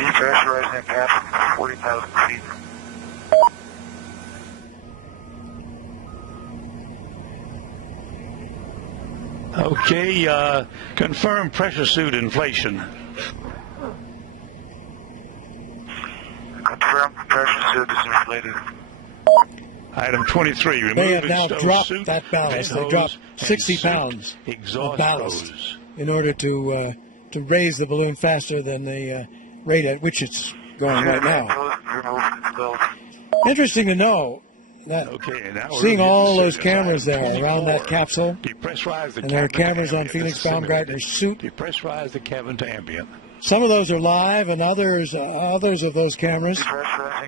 Depressurizing the cap 40,000 feet. Okay, confirm pressure suit inflation. Confirm pressure suit is inflated. Item 23, remove They have now exhaust dropped suit, that ballast. vent They dropped hose, 60 and pounds suit of exhaust ballast hose. in order to raise the balloon faster than the rate at which it's going right now. Interesting to know that seeing all those cameras there around that capsule, and there are cameras on Felix Baumgartner's suit. Depressurize the cabin to ambient. Some of those are live, and others of those cameras,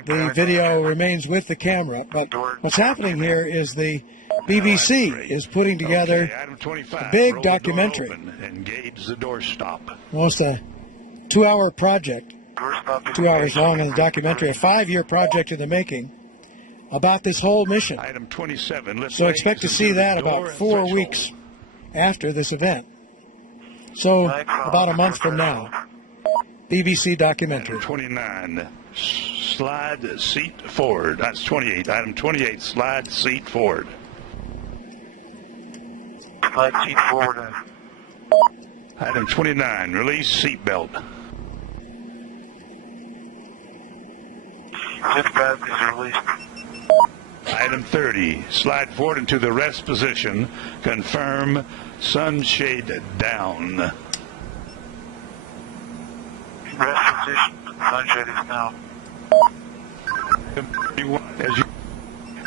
the video remains with the camera. But what's happening here is the BBC is putting together a big documentary. Engage the door stop. Almost a 2-hour project, 2 hours long in the documentary, a 5-year project in the making about this whole mission. Item 27. So expect to see that about 4 weeks after this event. So about a month from now. BBC documentary. 29, slide seat forward. That's 28. Item 28, slide seat forward. Slide seat forward. Item 29, release seat belt. Seat belt is released. Item 30, slide forward into the rest position. Confirm sunshade down. Rest position, sunshade is down.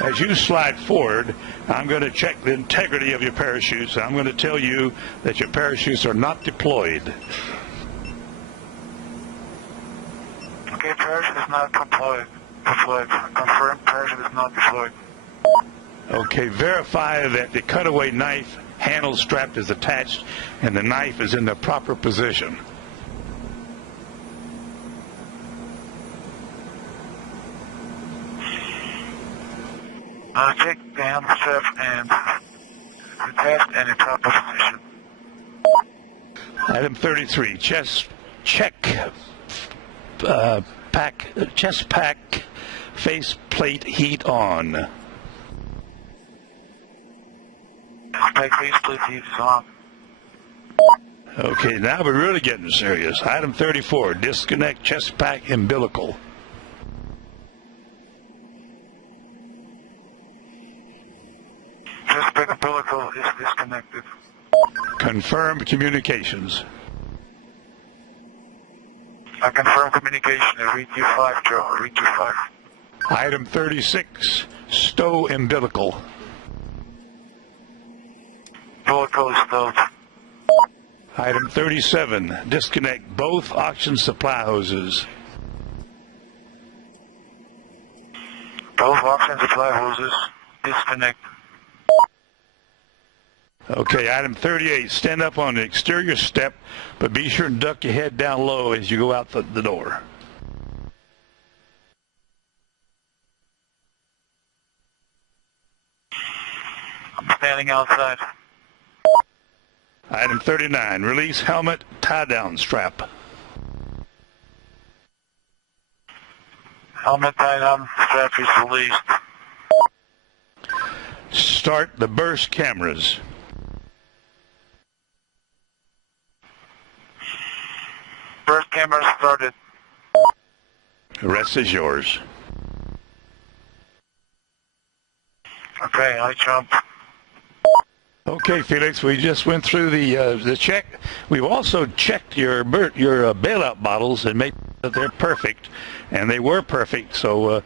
As you slide forward, I'm going to check the integrity of your parachutes. I'm going to tell you that your parachutes are not deployed. Okay, parachute is not deployed. Confirm parachute is not deployed. Okay, verify that the cutaway knife handle strap is attached and the knife is in the proper position. Take the handle strap and attach and in proper position. Item 33, chest pack, face plate heat on. Face plate heat is on. Okay, now we're really getting serious. Item 34, disconnect chest pack umbilical. Chest pack umbilical is disconnected. Confirm communications. I confirm communication at Pt.5, Joe. Pt.5. Item 36, stow umbilical. Umbilical is stowed. Item 37, disconnect both oxygen supply hoses. Both oxygen supply hoses disconnect. Okay, item 38, stand up on the exterior step, but be sure and duck your head down low as you go out the door. I'm standing outside. Item 39, release helmet tie-down strap. Helmet tie-down strap is released. Start the burst cameras. Burst camera started. The rest is yours. Okay, I jump. Okay, Felix, we just went through the check. We've also checked your bailout bottles and made sure that they're perfect, and they were perfect. So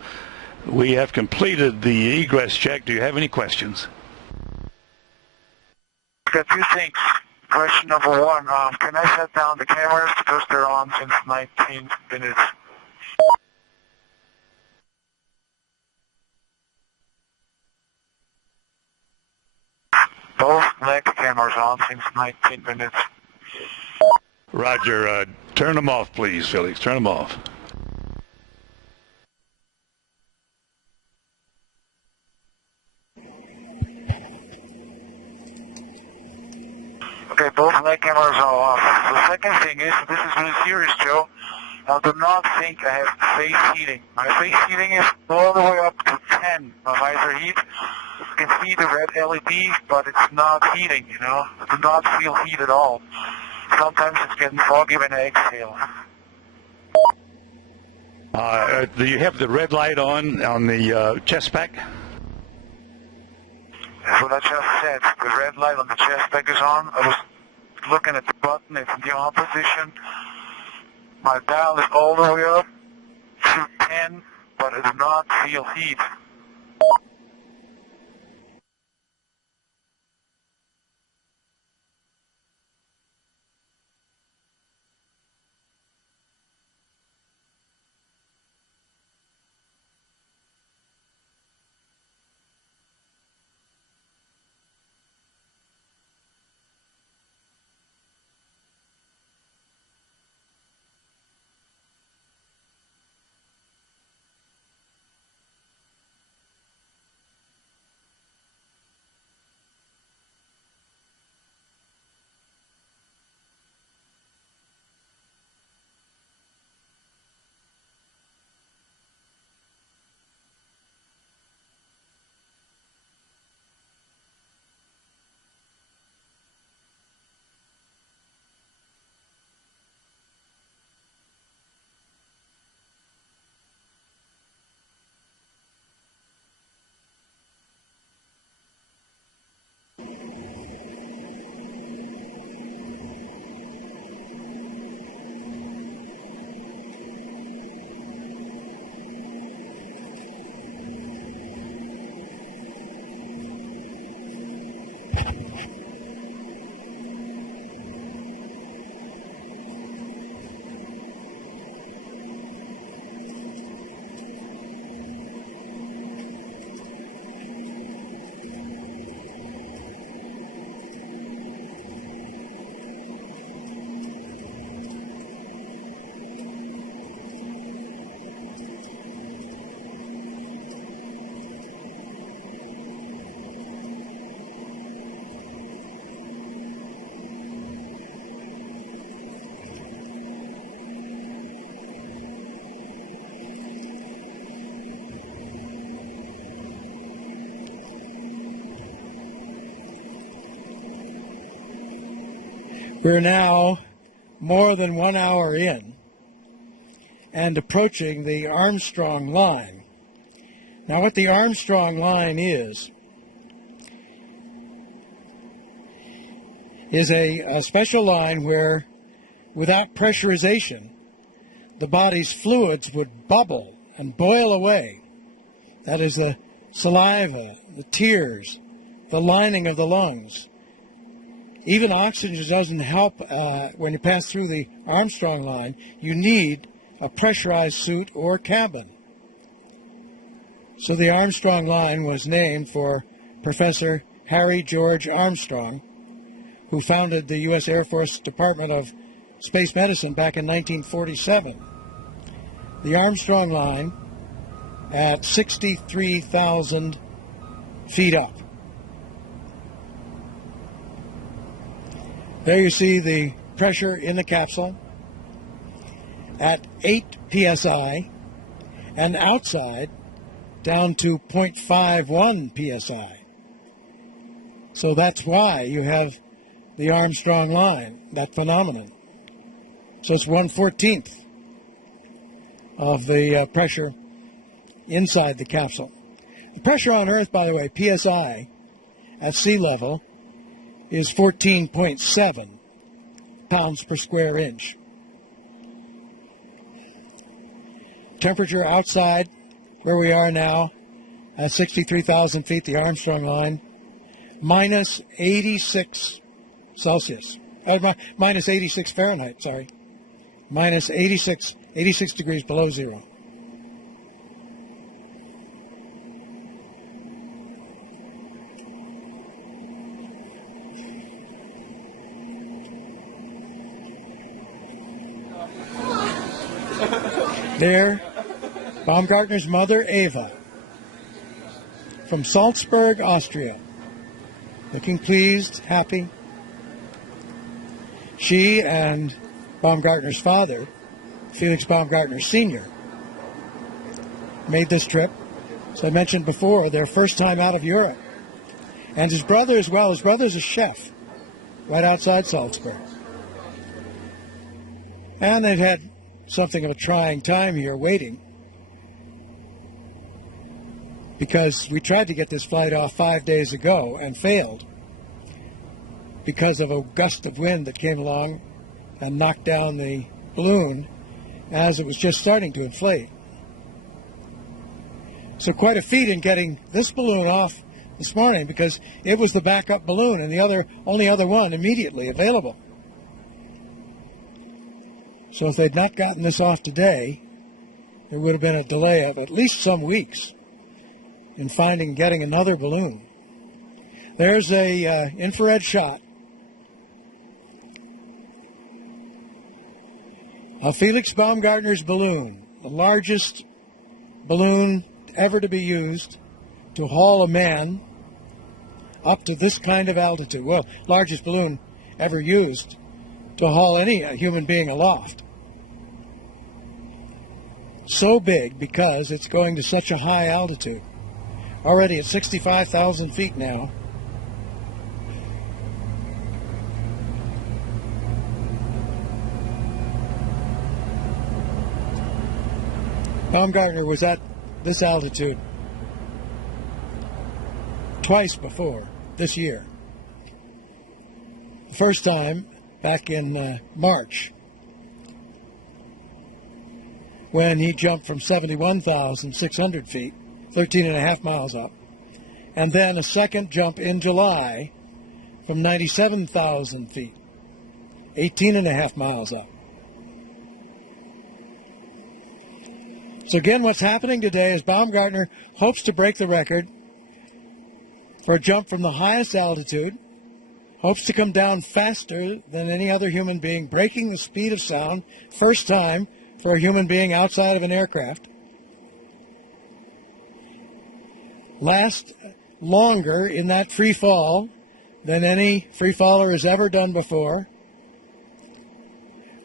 we have completed the egress check. Do you have any questions? Got two things. Question number one, can I shut down the cameras because they're on since 19 minutes? Both leg cameras on since 19 minutes. Roger. Turn them off, please, Felix. Turn them off. Okay, both leg cameras are off. The second thing is, this is really serious, Joe. I do not think I have face heating. My face heating is all the way up to 10 on visor heat. You can see the red LED, but it's not heating, you know. I do not feel heat at all. Sometimes it's getting foggy when I exhale. Do you have the red light on the chest pack? That's what I just said. The red light on the chest pack is on. I was looking at the button. It's in the on position. My dial is all the way up to 10, but I do not feel heat. We're now more than 1 hour in and approaching the Armstrong line. Now, what the Armstrong line is a special line where, without pressurization, the body's fluids would bubble and boil away. That is the saliva, the tears, the lining of the lungs. Even oxygen doesn't help when you pass through the Armstrong line. You need a pressurized suit or cabin. So the Armstrong line was named for Professor Harry George Armstrong, who founded the U.S. Air Force Department of Space Medicine back in 1947. The Armstrong line at 63,000 feet up. There you see the pressure in the capsule at 8 psi and outside down to 0.51 psi. So that's why you have the Armstrong line, that phenomenon. So it's 1/14 of the pressure inside the capsule. The pressure on Earth, by the way, psi at sea level, is 14.7 pounds per square inch. Temperature outside, where we are now, at 63,000 feet, the Armstrong line, minus 86 Celsius. Minus 86 Fahrenheit, sorry. Minus 86 degrees below zero. There, Baumgartner's mother, Eva, from Salzburg, Austria, looking pleased, happy. She and Baumgartner's father, Felix Baumgartner Sr., made this trip. As I mentioned before, their first time out of Europe. And his brother as well. His brother's a chef right outside Salzburg. And they've had something of a trying time here waiting, because we tried to get this flight off 5 days ago and failed because of a gust of wind that came along and knocked down the balloon as it was just starting to inflate. So quite a feat in getting this balloon off this morning, because it was the backup balloon and the only other one immediately available. So if they'd not gotten this off today, there would have been a delay of at least some weeks in getting another balloon. There's a infrared shot of Felix Baumgartner's balloon, the largest balloon ever to be used to haul a man up to this kind of altitude. Well, largest balloon ever used to haul any human being aloft. So big because it's going to such a high altitude. Already at 65,000 feet now. Baumgartner was at this altitude twice before this year. The first time back in March, when he jumped from 71,600 feet, 13.5 miles up, and then a second jump in July from 97,000 feet, 18.5 miles up. So again, what's happening today is Baumgartner hopes to break the record for a jump from the highest altitude, hopes to come down faster than any other human being, breaking the speed of sound, first time for a human being outside of an aircraft. Last longer in that free fall than any free faller has ever done before.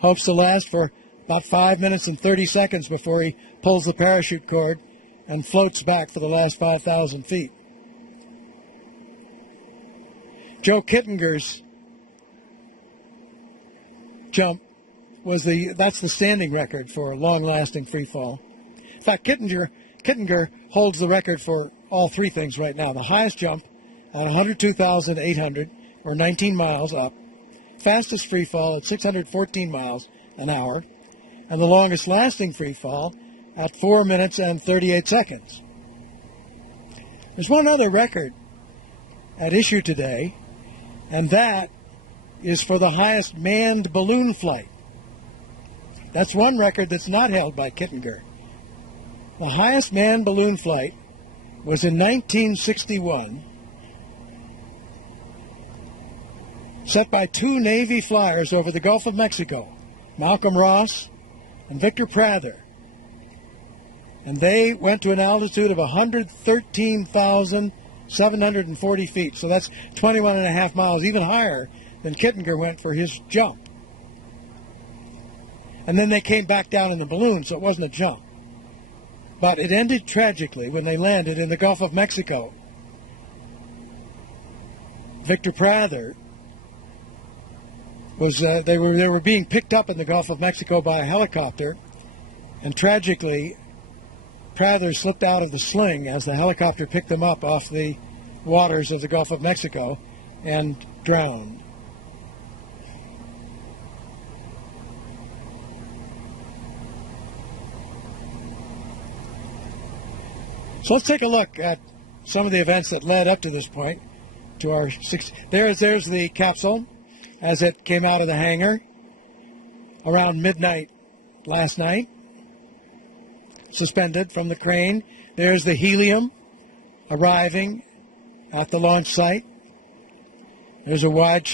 Hopes to last for about 5 minutes and 30 seconds before he pulls the parachute cord and floats back for the last 5,000 feet. Joe Kittinger's jump that's the standing record for long-lasting free fall. In fact, Kittinger holds the record for all three things right now. The highest jump at 102,800, or 19 miles up. Fastest free fall at 614 miles an hour. And the longest lasting free fall at 4 minutes and 38 seconds. There's one other record at issue today, and that is for the highest manned balloon flight. That's one record that's not held by Kittinger. The highest manned balloon flight was in 1961, set by two Navy flyers over the Gulf of Mexico, Malcolm Ross and Victor Prather. And they went to an altitude of 113,740 feet. So that's 21.5 miles, even higher than Kittinger went for his jump. And then they came back down in the balloon, so it wasn't a jump. But it ended tragically when they landed in the Gulf of Mexico. Victor Prather they were being picked up in the Gulf of Mexico by a helicopter, and tragically Prather slipped out of the sling as the helicopter picked them up off the waters of the Gulf of Mexico and drowned. So let's take a look at some of the events that led up to this point. There's the capsule as it came out of the hangar around midnight last night, suspended from the crane. There's the helium arriving at the launch site. There's a wide shot.